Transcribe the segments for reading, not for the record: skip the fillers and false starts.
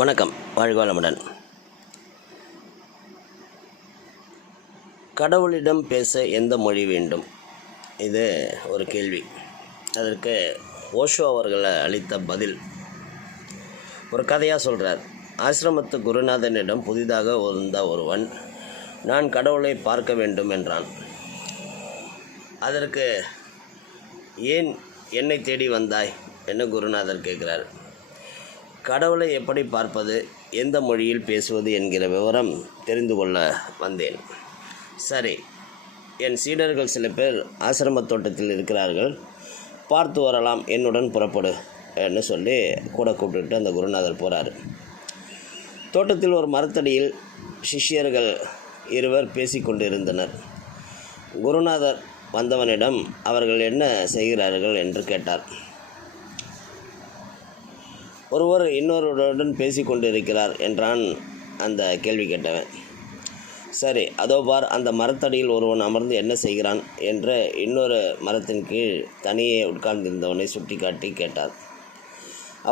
வணக்கம். வாழ்க வளமுடன். கடவுளிடம் பேச எந்த மொழி வேண்டும்? இது ஒரு கேள்வி. அதற்கு ஓஷோ அவர்கள் அளித்த பதில் ஒரு கதையாக சொல்கிறார். ஆசிரமத்து குருநாதனிடம் புதிதாக வந்த ஒருவன், நான் கடவுளை பார்க்க வேண்டும் என்றான். அதற்கு, ஏன் என்னை தேடி வந்தாய் என்று குருநாதர் கேட்கிறார். கடவுளை எப்படி பார்ப்பது, எந்த மொழியில் பேசுவது என்கிற விவரம் தெரிந்து கொள்ள வந்தேன். சரி, என் சீடர்கள் சில பேர் ஆசிரம தோட்டத்தில் இருக்கிறார்கள், பார்த்து வரலாம், என்னுடன் புறப்படு என்று சொல்லி கூட கூப்பிட்டு அந்த குருநாதர் போகிறார். தோட்டத்தில் ஒரு மரத்தடியில் சிஷ்யர்கள் இருவர் பேசிக்கொண்டிருந்தனர். குருநாதர் வந்தவனிடம் அவர்கள் என்ன செய்கிறார்கள் என்று கேட்டார். ஒருவர் இன்னொருவருடன் பேசி கொண்டிருக்கிறார் என்றான் அந்த கேள்வி கேட்டவன். சரி, அதோ பார், அந்த மரத்தடியில் ஒருவன் அமர்ந்து என்ன செய்கிறான் என்று இன்னொரு மரத்தின் கீழ் தனியே உட்கார்ந்திருந்தவனை சுட்டி காட்டி கேட்டார்.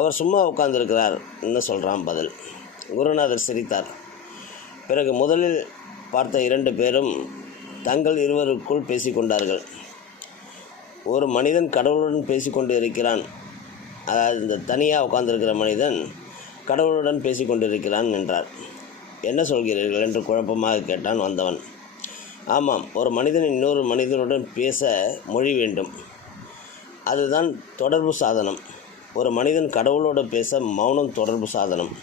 அவர் சும்மா உட்கார்ந்திருக்கிறார் என்ன சொல்கிறான் பதில். குருநாதர் சிரித்தார். பிறகு முதலில் பார்த்த இரண்டு பேரும் தங்கள் இருவருக்குள் பேசிக்கொண்டார்கள். ஒரு மனிதன் கடவுளுடன் பேசிக்கொண்டு இருக்கிறான், அதாவது இந்த தனியாக உட்கார்ந்திருக்கிற மனிதன் கடவுளுடன் பேசி கொண்டிருக்கிறான் என்றார். என்ன சொல்கிறீர்கள் என்று குழப்பமாக கேட்டான் வந்தவன். ஆமாம், ஒரு மனிதன் இன்னொரு மனிதனுடன் பேச மொழி வேண்டும். அதுதான் தொடர்பு சாதனம். ஒரு மனிதன் கடவுளோடு பேச மௌனம் தொடர்பு சாதனம்.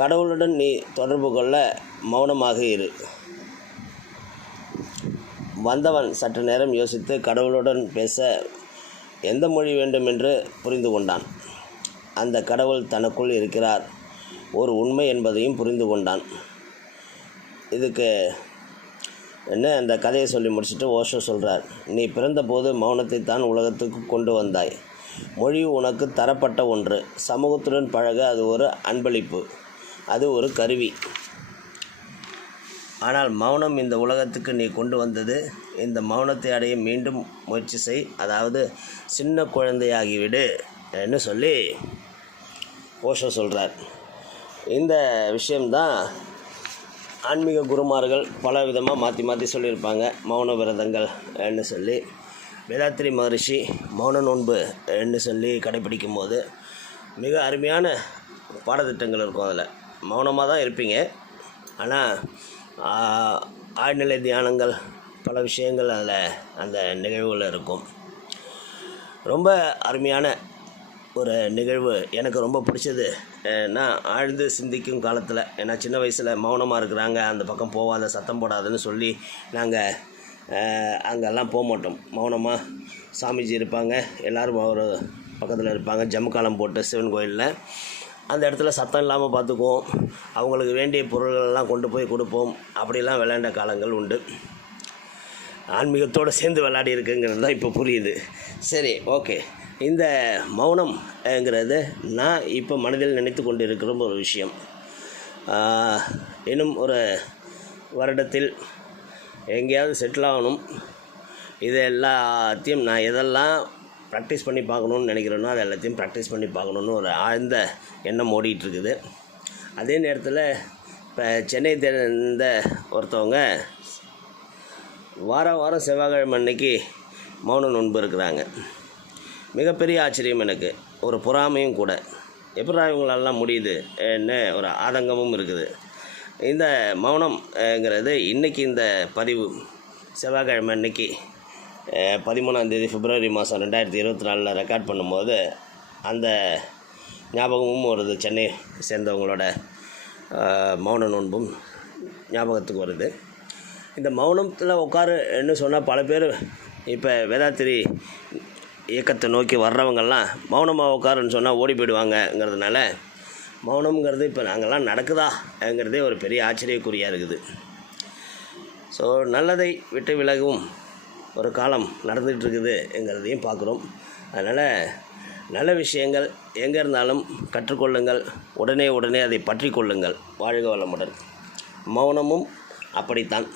கடவுளுடன் நீ தொடர்பு கொள்ள மௌனமாக இரு. வந்தவன் சற்று நேரம் யோசித்து கடவுளுடன் பேச எந்த மொழி வேண்டும் என்று புரிந்து கொண்டான். அந்த கடவுள் தனக்குள் இருக்கிறார், ஒரு உண்மை என்பதையும் புரிந்து கொண்டான். இதுக்கு என்ன அந்த கதையை சொல்லி முடிச்சுட்டு ஓஷோ சொல்கிறார். நீ பிறந்தபோது மௌனத்தை தான் உலகத்துக்கு கொண்டு வந்தாய். மொழி உனக்கு தரப்பட்ட ஒன்று. சமூகத்துடன் பழக அது ஒரு அன்பளிப்பு, அது ஒரு கருவி. ஆனால் மௌனம் இந்த உலகத்துக்கு நீ கொண்டு வந்தது. இந்த மௌனத்தை அடைய மீண்டும் முயற்சி செய், அதாவது சின்ன குழந்தையாகிவிடு என்று சொல்லி ஓஷோ சொல்கிறார். இந்த விஷயம்தான் ஆன்மீக குருமார்கள் பல விதமாக மாற்றி மாற்றி சொல்லியிருப்பாங்க. மௌன விரதங்கள் என்று சொல்லி வேதாத்திரி மகரிஷி மௌன நோன்பு என்று சொல்லி கடைப்பிடிக்கும் போது மிக அருமையான பாடத்திட்டங்கள் இருக்கும். அதில் மௌனமாக தான் இருப்பீங்க, ஆனால் ஆழ்நிலை தியானங்கள் பல விஷயங்கள் அதில் அந்த நிகழ்வுகள் இருக்கும். ரொம்ப அருமையான ஒரு நிகழ்வு. எனக்கு ரொம்ப பிடிச்சது நான் ஆழ்ந்து சிந்திக்கும் காலத்தில், ஏன்னா சின்ன வயசில் மௌனமாக இருக்கிறாங்க, அந்த பக்கம் போகாத, சத்தம் போடாதுன்னு சொல்லி நாங்கள் அங்கெல்லாம் போக மாட்டோம். மௌனமாக சாமிஜி இருப்பாங்க, எல்லோரும் ஒரு பக்கத்தில் இருப்பாங்க. ஜம்முக்காலம் போட்டு சிவன் கோயிலில் அந்த இடத்துல சத்தம் இல்லாமல் பார்த்துக்குவோம். அவங்களுக்கு வேண்டிய பொருள்களெல்லாம் கொண்டு போய் கொடுப்போம். அப்படிலாம் விளையாண்ட காலங்கள் உண்டு. ஆன்மீகத்தோடு சேர்ந்து விளையாடி இருக்குங்கிறது தான் இப்போ புரியுது. சரி, ஓகே. இந்த மௌனம்ங்கிறது நான் இப்போ மனதில் நினைத்து கொண்டு இருக்கிற ஒரு விஷயம். இன்னும் ஒரு வருடத்தில் எங்கேயாவது செட்டில் ஆகணும். இது எல்லாத்தையும் நான் எதெல்லாம் ப்ராக்டிஸ் பண்ணி பார்க்கணுன்னு நினைக்கிறேனோ அது எல்லாத்தையும் ப்ராக்டிஸ் பண்ணி பார்க்கணுன்னு ஒரு ஆழ்ந்த எண்ணம் ஓடிட்டுருக்குது. அதே நேரத்தில் இப்போ சென்னை சேர்ந்த ஒருத்தவங்க வாரம் செவ்வாய்க்கிழமை அன்னைக்கு மௌன நோன்பு இருக்கிறாங்க. மிகப்பெரிய ஆச்சரியம் எனக்கு, ஒரு பொறாமையும் கூட. எப்படா இவங்களெல்லாம் முடியுது என்ன ஒரு ஆதங்கமும் இருக்குது. இந்த மௌனம்ங்கிறது இன்றைக்கி இந்த பதிவு செவ்வாய்க்கிழமை அன்னைக்கு 13 பிப்ரவரி மாதம் 2024 ரெக்கார்ட் பண்ணும்போது அந்த ஞாபகமும் வருது. சென்னை சேர்ந்தவங்களோட மௌன நோன்பும் ஞாபகத்துக்கு வருது. இந்த மௌனத்தில் உட்காருன்னு சொன்னால் பல பேர் இப்போ வேதாத்திரி இயக்கத்தை நோக்கி வர்றவங்கெல்லாம் மௌனமாக உட்காருன்னு சொன்னால் ஓடி போயிடுவாங்கங்கிறதுனால மௌனம்ங்கிறது இப்போ நாங்கள்லாம் நடக்குதாங்கிறதே ஒரு பெரிய ஆச்சரியக்குறியாக இருக்குது. ஸோ நல்லதை விட்டு விலகும் ஒரு காலம் நடந்துகிட்ருக்குதுங்கிறதையும் பார்க்குறோம். அதனால் நல்ல விஷயங்கள் எங்கே இருந்தாலும் கற்றுக்கொள்ளுங்கள், உடனே அதை பற்றி கொள்ளுங்கள். வாழ்க வளமுடன். மௌனமும் அப்படித்தான்.